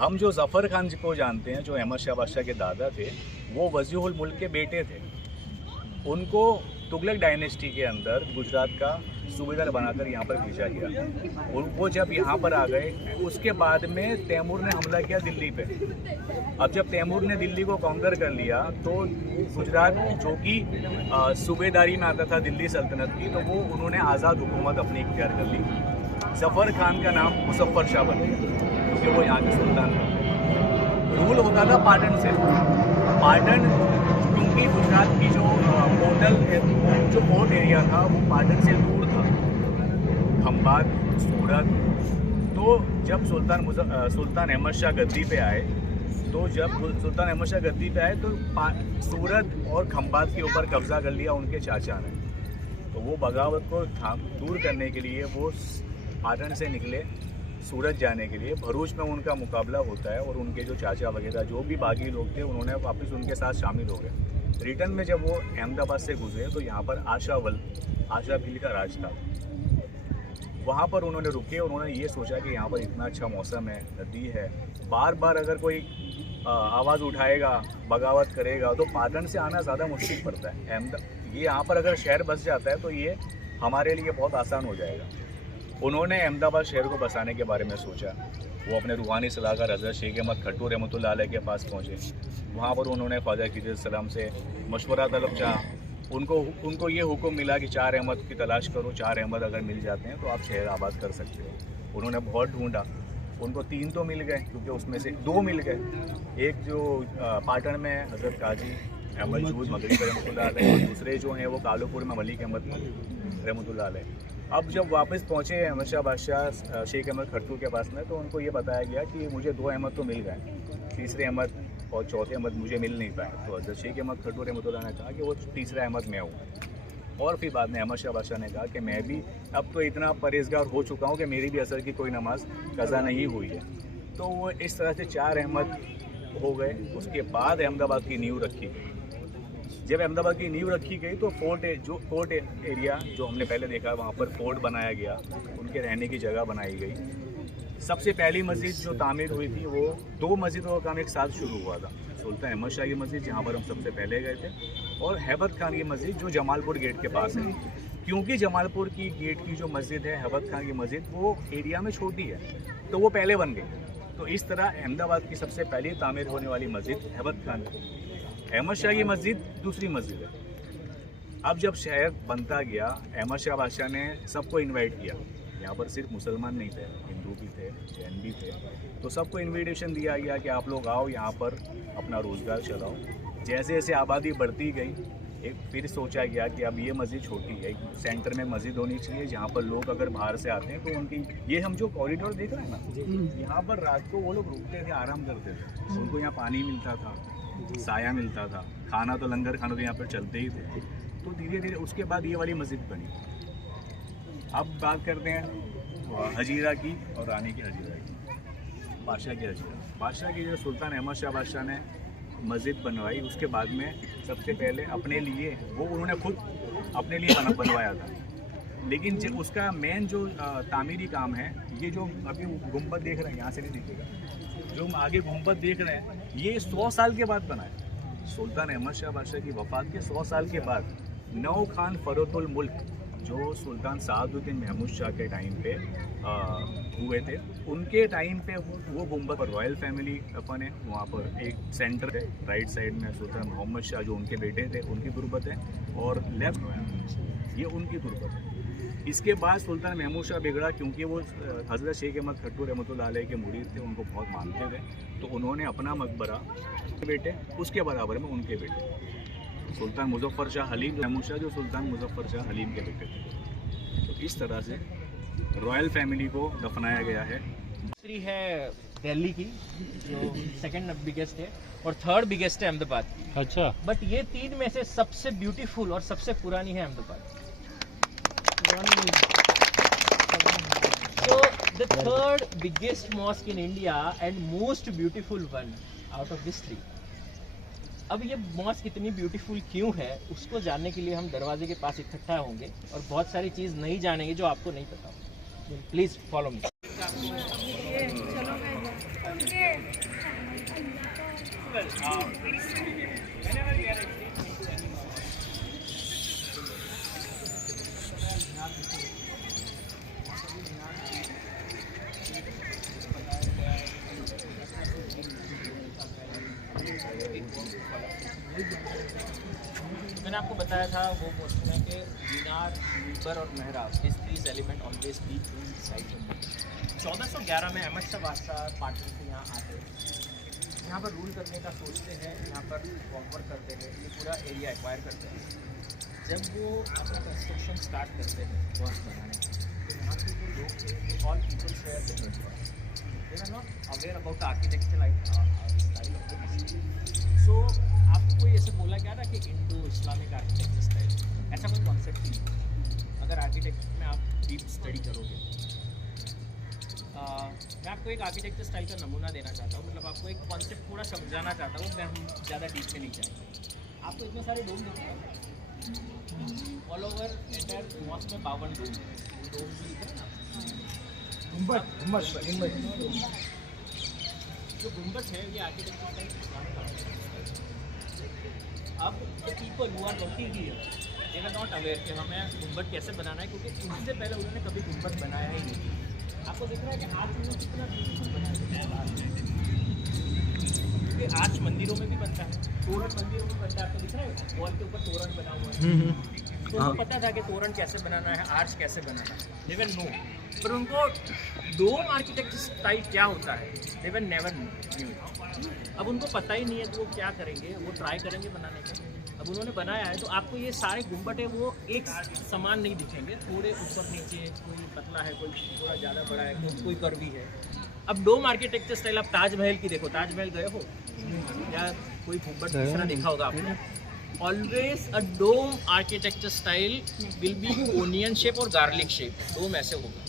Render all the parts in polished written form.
हम जो ज़फ़र खान जी को जानते हैं, जो अहमद शाह बादशाह के दादा थे, वो वज़ीहुल मुल्क के बेटे थे। उनको तुगलक डायनेस्टी के अंदर गुजरात का सूबेदार बनाकर यहाँ पर भेजा गया। और वो जब यहाँ पर आ गए, उसके बाद में तैमूर ने हमला किया दिल्ली पे। अब जब तैमूर ने दिल्ली को कॉन्कर कर लिया तो गुजरात, जो कि सूबेदारी में आता था दिल्ली सल्तनत की, तो वो उन्होंने आज़ाद हुकूमत अपनी इख्तियार कर ली। ज़फ़र खान का नाम मुज़फ़्फ़र शाह बन गया क्योंकि वो यहाँ के सुल्तान थे। रूल होता था पाटन से। पाटन क्योंकि गुजरात की जो पोर्ट एरिया था वो पाटन से दूर था, खंभात, सूरत। तो जब सुल्तान अहमद शाह गद्दी पे आए, तो सूरत और खंभात के ऊपर कब्जा कर लिया उनके चाचा ने। तो वो बगावत को दूर करने के लिए वो पाटन से निकले सूरत जाने के लिए। भरूच में उनका मुकाबला होता है और उनके जो चाचा वगैरह जो भी बागी लोग थे, उन्होंने वापस उनके साथ शामिल हो गए। रिटर्न में जब वो अहमदाबाद से गुजरे तो यहाँ पर आशा भील का राज था। वहाँ पर उन्होंने रुके। उन्होंने ये सोचा कि यहाँ पर इतना अच्छा मौसम है, नदी है, बार बार अगर कोई आवाज़ उठाएगा, बगावत करेगा तो पाटन से आना ज़्यादा मुश्किल पड़ता है। ये यहाँ पर अगर शहर बस जाता है तो ये हमारे लिए बहुत आसान हो जाएगा। उन्होंने अहमदाबाद शहर को बसाने के बारे में सोचा। वो अपने रूहानी सलाहकार हज़रत शेख अहमद खट्टू रहमतुल्लाह अलैह के पास पहुँचे। वहाँ पर उन्होंने ख्वाजा खिज़र सलाम से मशवरा तलब चाहा। उनको ये हुक्म मिला कि 4 अहमद की तलाश करो, 4 अहमद अगर मिल जाते हैं तो आप शहर आबाद कर सकते हो। उन्होंने बहुत ढूंढा, उनको 3 तो मिल गए, क्योंकि उसमें से 2 मिल गए। एक जो पाटन में हज़रत काजी अहमद जूद मगरिब रहमतुल्लाह अलैह, दूसरे जो हैं वो कालूपुर में मलिक अहमद रहमतुल्लाह अलैह। अब जब वापस पहुँचे अहमद शाह बादशाह शेख अहमद खट्टू के पास में, तो उनको ये बताया गया कि मुझे 2 अहमद तो मिल गए, तीसरे अहमद और चौथे अहमद मुझे मिल नहीं पाए। तो हज़रत शेख अहमद खट्टू रहमतुल्लाह ने कहा कि वो तीसरा अहमद मैं हूँ। और फिर बाद में अहमद शाह बादशाह ने कहा कि मैं भी अब तो इतना परहेज़गार हो चुका हूँ कि मेरी भी असर की कोई नमाज कज़ा नहीं हुई है। तो वो इस तरह से 4 अहमद हो गए। उसके बाद अहमदाबाद की नींव रखी गई। जब अहमदाबाद की नींव रखी गई तो फोर्ट एरिया जो हमने पहले देखा, वहाँ पर फोर्ट बनाया गया, उनके रहने की जगह बनाई गई। सबसे पहली मस्जिद जो तामीर हुई थी, वो 2 मस्जिदों का काम एक साथ शुरू हुआ था। सुल्तान अहमद शाह की मस्जिद, जहाँ पर हम सबसे पहले गए थे, और हैबत खान की मस्जिद जो जमालपुर गेट के पास है। क्योंकि जमालपुर की गेट की जो मस्जिद है, हैबत खान की मस्जिद, वो एरिया में छोटी है, तो वो पहले बन गई। तो इस तरह अहमदाबाद की सबसे पहली तामीर होने वाली मस्जिद हैबत खान की। अहमद शाह की मस्जिद दूसरी मस्जिद है। अब जब शहर बनता गया, अहमद शाह बादशाह ने सबको इनवाइट किया। यहाँ पर सिर्फ मुसलमान नहीं थे, हिंदू भी थे, जैन भी थे। तो सबको इनविटेशन दिया गया कि आप लोग आओ, यहाँ पर अपना रोज़गार चलाओ। जैसे जैसे आबादी बढ़ती गई, एक फिर सोचा गया कि अब ये मस्जिद छोटी है, एक सेंटर में मस्जिद होनी चाहिए जहाँ पर लोग अगर बाहर से आते हैं तो उनकी, ये हम जो कॉरिडोर देख रहे हैं ना, यहाँ पर रात को वो लोग रुकते थे, आराम करते थे। उनको यहाँ पानी मिलता था, साया मिलता था, खाना तो लंगर खाना तो यहाँ पर चलते ही थे। तो धीरे धीरे उसके बाद ये वाली मस्जिद बनी। अब बात करते हैं हजीरा की और रानी की हजीरा की, बादशाह की हजीरा। बादशाह की जो सुल्तान अहमद शाह बादशाह ने मस्जिद बनवाई, उसके बाद में सबसे पहले अपने लिए वो उन्होंने खुद अपने लिए बनवाया था। लेकिन जो उसका मेन जो तामीरी काम है, ये जो अभी गुंबद देख रहे हैं, यहाँ से नहीं दिखेगा, जो हम आगे गुंबद देख रहे हैं, ये 100 साल के बाद बना है। सुल्तान अहमद शाह बादशाह की वफ़ात के 100 साल के बाद नौ खान फरोतुल मुल्क, जो सुल्तान सादुद्दीन महमूद शाह के टाइम पे हुए थे, उनके टाइम पे वो गुंबद पर रॉयल फैमिली अपन है। वहाँ पर एक सेंटर है, राइट साइड में सुल्तान मोहम्मद शाह जो उनके बेटे थे, उनकी तुरबत है, और लेफ्ट में ये उनकी तुरबत है। इसके बाद सुल्तान महमूद शाह बिगड़ा, क्योंकि वो हज़रत शेख अहमद खट्टू रहमतुल्लाह अलैह के मुरीद थे, उनको बहुत मानते थे। तो उन्होंने अपना मकबरा बेटे, उसके बराबर में उनके बेटे सुल्तान मुज़फ़्फ़र शाह हलीम महमूद शाह, जो सुल्तान मुज़फ़्फ़र शाह हलीम के बेटे थे। तो इस तरह से रॉयल फैमिली को दफनाया गया है। दूसरी है दिल्ली की, जो सेकंड बिगेस्ट है, और थर्ड बिगेस्ट है अहमदाबाद की। अच्छा, बट ये 3 में से सबसे ब्यूटीफुल और सबसे पुरानी है Ahmedabad. So the third biggest mosque in India and most beautiful one out of this 3. अब ये मॉस्क इतनी ब्यूटीफुल क्यों है, उसको जानने के लिए हम दरवाजे के पास इकट्ठा होंगे और बहुत सारी चीज़ नहीं जानेंगे जो आपको नहीं पता। Please follow me. well. Whenever we are actually into any मैंने आपको बताया था वो बोलते हैं कि मीनार, मिंबर और मेहराब इस 3 element always be in side में। 1411 में अहमद शाह बादशाह पाटन से यहाँ आते हैं, यहाँ पर रूल करने का सोचते हैं, यहाँ पर कॉन्कर करते हैं, ये पूरा एरिया एक्वायर करते हैं। जब वो अपना कंस्ट्रक्शन स्टार्ट करते हैं मॉस्क बनाने, तो यहाँ के जो लोग थे all peoples were different, they are not aware about architectural style of the district. So आपको कोई ऐसे बोला गया ना कि इंडो इस्लामिक आर्किटेक्चर स्टाइल, ऐसा कोई कॉन्सेप्ट नहीं। अगर आर्किटेक्चर में आप डीप स्टडी करोगे, मैं आपको एक आर्किटेक्चर स्टाइल का नमूना देना चाहता हूँ, मतलब आपको एक कॉन्सेप्ट थोड़ा समझाना चाहता हूँ, मैं हम ज़्यादा डीप में नहीं जाएंगे। आपको इतने सारे डोम दिखेंगे ऑल ओवर एंटायर मॉस्क में 52 डोम भी दिख रहे हैं। जो गुंबद है ये आर्किटेक्चर स्टाइल इस्लामिक आर्किटेक्चर। अब the people who are working here they are not aware कि हमें गुंबद कैसे बनाना है, क्योंकि उनसे पहले उन्होंने कभी गुंबद बनाया ही नहीं। आपको दिख रहा है कि आर्च में कितना ब्यूटीफुल बनाया है, क्योंकि आर्च मंदिरों में भी बनता है, तोरण मंदिरों में बनता है। आपको दिख रहा है वॉल के ऊपर तोरण बना हुआ है। तो उनको पता था कि तोरण कैसे बनाना है, आर्च कैसे बनाना है, दे वर नो। पर उनको डोम आर्किटेक्चर स्टाइल क्या होता है, दे वर नेवर न्यू। अब उनको पता ही नहीं है तो वो क्या करेंगे, वो ट्राई करेंगे बनाने का। अब उन्होंने बनाया है तो आपको ये सारे गुंबद है वो एक समान नहीं दिखेंगे, थोड़े ऊपर नीचे, कोई पतला है, कोई थोड़ा ज़्यादा बड़ा है, कोई कर्वी है। अब डोम आर्किटेक्चर स्टाइल आप ताजमहल की देखो, ताजमहल गए हो या कोई गुंबद दूसरा देखा होगा आपने, always a dome architecture style will be onion shape और गार्लिक शेप। डोम ऐसे होगा,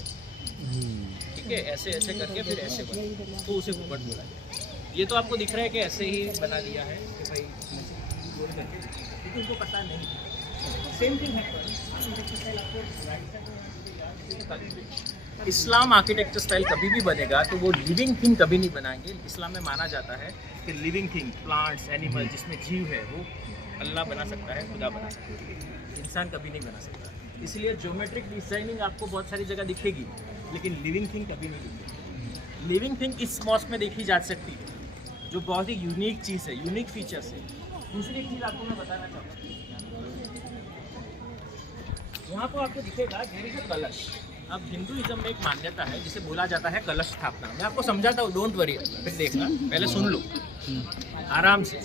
ठीक है, ऐसे ऐसे करके फिर ऐसे बना, तो उसे गुंबद बोला जाए। ये तो आपको दिख रहा है कि ऐसे ही बना दिया है कि भाई गोल करके, क्योंकि उनको पता नहीं। सेम थिंग है आर्किटेक्चर स्टाइल। आपको इस्लाम आर्किटेक्चर स्टाइल कभी भी बनेगा तो वो लिविंग थिंग कभी नहीं बनाएंगे। इस्लाम में माना जाता है कि लिविंग थिंग, प्लांट्स, एनिमल, जिसमें जीव है वो अल्लाह बना सकता है, खुदा बना सकता है, इंसान कभी नहीं बना सकता। इसलिए ज्योमेट्रिक डिजाइनिंग आपको बहुत सारी जगह दिखेगी, लेकिन लिविंग थिंग कभी नहीं दिखेगी। लिविंग थिंग इस मॉस्क में देखी जा सकती है, जो बहुत ही यूनिक चीज़ है, यूनिक फीचर्स है। दूसरी चीज़ आपको मैं बताना चाहूँगा, यहाँ को आपको दिखेगा देयर इज अ कलश। अब हिंदुइज्म में एक मान्यता है जिसे बोला जाता है कलश स्थापना। मैं आपको समझाता हूँ, डोंट वरी, फिर देखना, पहले सुन लो आराम से।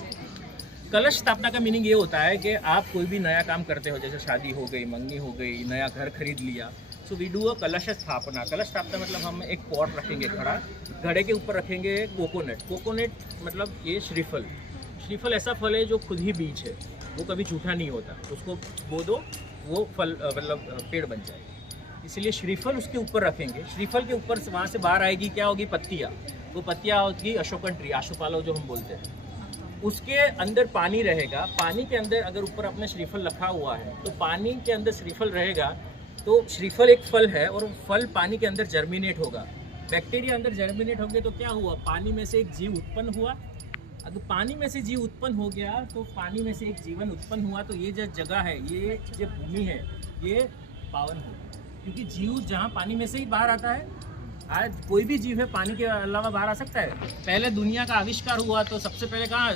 कलश स्थापना का मीनिंग ये होता है कि आप कोई भी नया काम करते हो, जैसे शादी हो गई, मंगनी हो गई, नया घर खरीद लिया, सो वी डू अ कलश स्थापना। कलश स्थापना मतलब हम एक पॉट रखेंगे खड़ा, घड़े के ऊपर रखेंगे कोकोनट। कोकोनट मतलब ये श्रीफल। श्रीफल ऐसा फल है जो खुद ही बीज है, वो कभी झूठा नहीं होता, उसको बो दो वो फल मतलब पेड़ बन जाएगा। इसलिए श्रीफल उसके ऊपर रखेंगे। श्रीफल के ऊपर से वहाँ से बाहर आएगी क्या होगी, पत्तियाँ। वो पत्तियाँ होगी अशोकन ट्री, आशुपालो जो हम बोलते हैं। उसके अंदर पानी रहेगा, पानी के अंदर अगर ऊपर अपने श्रीफल रखा हुआ है तो पानी के अंदर श्रीफल रहेगा, तो श्रीफल एक फल है और फल पानी के अंदर जर्मिनेट होगा। बैक्टीरिया अंदर जर्मिनेट होंगे तो क्या हुआ, पानी में से एक जीव उत्पन्न हुआ। अगर पानी में से जीव उत्पन्न हो गया तो पानी में से एक जीवन उत्पन्न हुआ, तो ये जो जगह है, ये जो भूमि है, ये पावन होगी, क्योंकि जीव जहाँ पानी में से ही बाहर आता है। आज कोई भी जीव है पानी के अलावा बाहर आ सकता है। पहले दुनिया का आविष्कार हुआ तो सबसे पहले कहाँ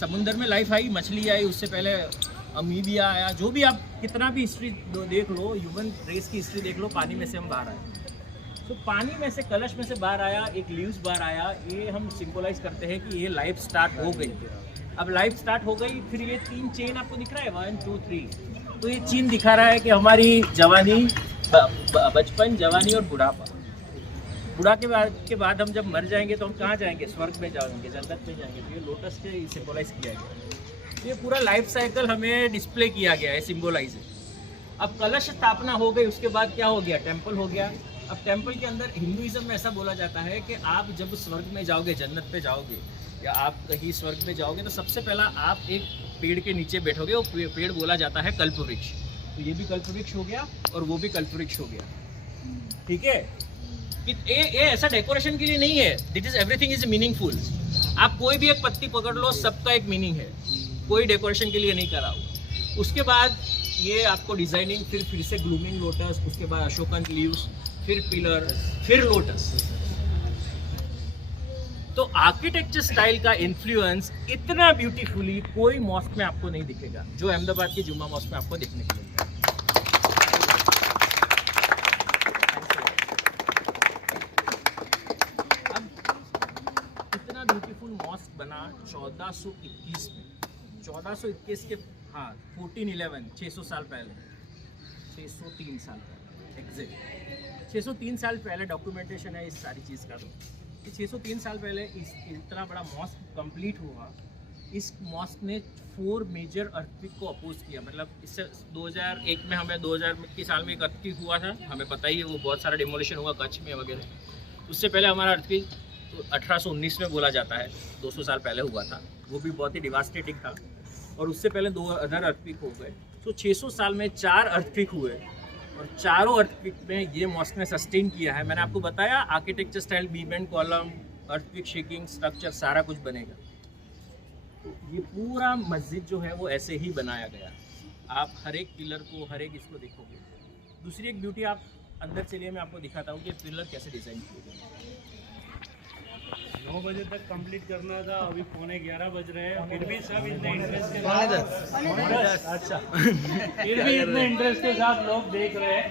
समुद्र में लाइफ आई, मछली आई, उससे पहले अमीबिया आया। जो भी आप कितना भी हिस्ट्री देख लो, ह्यूमन रेस की हिस्ट्री देख लो, पानी में से हम बाहर आए। तो पानी में से, कलश में से बाहर आया, एक लीव्स बाहर आया, ये हम सिंबलाइज करते हैं कि ये लाइफ स्टार्ट हो गई। अब लाइफ स्टार्ट हो गई, फिर ये 3 चेन आपको दिख रहा है, 1 2 3। तो ये चेन दिखा रहा है कि हमारी जवानी, बचपन, जवानी और बुढ़ापा। बुढ़ा के बाद हम जब मर जाएंगे तो हम कहाँ जाएंगे, स्वर्ग में जाएंगे, जन्नत में जाएंगे। तो ये लोटस से सिंबलाइज किया गया, ये पूरा लाइफ साइकिल हमें डिस्प्ले किया गया है, सिंबलाइज है। अब कलश स्थापना हो गई, उसके बाद क्या हो गया, टेम्पल हो गया। अब टेम्पल के अंदर हिंदुइज्म में ऐसा बोला जाता है कि आप जब स्वर्ग में जाओगे, जन्नत पे जाओगे, या आप कहीं स्वर्ग में जाओगे, तो सबसे पहला आप एक पेड़ के नीचे बैठोगे। वो पेड़ बोला जाता है कल्प वृक्ष। तो ये भी कल्प वृक्ष हो गया और वो भी कल्प वृक्ष हो गया। ठीक है, ये ऐसा डेकोरेशन के लिए नहीं है, that is everything is meaningful. आप कोई भी एक पत्ती पकड़ लो, सबका एक मीनिंग है, कोई डेकोरेशन के लिए नहीं करा हुआ। उसके बाद ये आपको डिजाइनिंग, फिर से ग्लूमिंग लोटस, उसके बाद अशोकन लीव्स, फिर पिलर, फिर लोटस। तो आर्किटेक्चर स्टाइल का इन्फ्लुएंस इतना ब्यूटीफुली कोई मॉस्क में आपको नहीं दिखेगा जो अहमदाबाद की जुम्मा मॉस्क में आपको देखने को मिलता है। अब इतना ब्यूटीफुल मॉस्क बना 1421 में, 1421 के 1411, 600 साल पहले, 603 साल पहले एग्जैक्ट 603 साल पहले डॉक्यूमेंटेशन है इस सारी चीज़ का। तो 603 साल पहले इतना बड़ा मॉस्क कंप्लीट हुआ। इस मॉस्क ने 4 मेजर अर्थक्वेक को अपोज किया। मतलब इससे 2001 में हमें 2000 के साल में एक अर्थक्वेक हुआ था, हमें पता ही है, वो बहुत सारा डिमोलिशन हुआ कच्छ में वगैरह। उससे पहले हमारा अर्थक्वेक तो 1819 में बोला जाता है, 200 साल पहले हुआ था, वो भी बहुत ही डिवास्टेटिंग था। और उससे पहले 2 अदर अर्थक्वेक हो गए। तो 600 साल में 4 अर्थक्वेक हुए और चारों अर्थक्वेक में ये मॉस्क ने सस्टेन किया है। मैंने आपको बताया architecture style, beam and column, earthquake shaking structure, सारा कुछ बनेगा। तो ये पूरा मस्जिद जो है वो ऐसे ही बनाया गया। आप हर एक पिलर को, हर एक इसको देखोगे। दूसरी एक ब्यूटी, आप अंदर चलिए, मैं आपको दिखाता हूँ कि पिलर कैसे डिजाइन किए गए। 9 बजे तक कंप्लीट करना था, अभी 11:15 बज रहे हैं, फिर भी सब इतने इंटरेस्ट के साथ, अच्छा फिर भी इतने इंटरेस्ट के साथ लोग देख रहे हैं।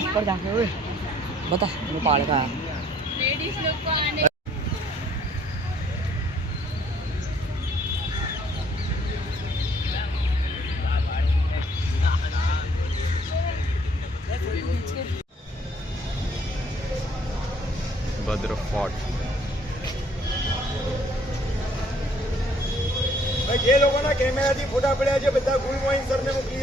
ऊपर जाके ओए बता नेपाल का लेडीज लोग को आने भद्र फोर्ट। જે લોકોના કેમેરાથી ફોટા પડ્યા છે બધા ગુડ મોર્નિંગ સરને મોકલી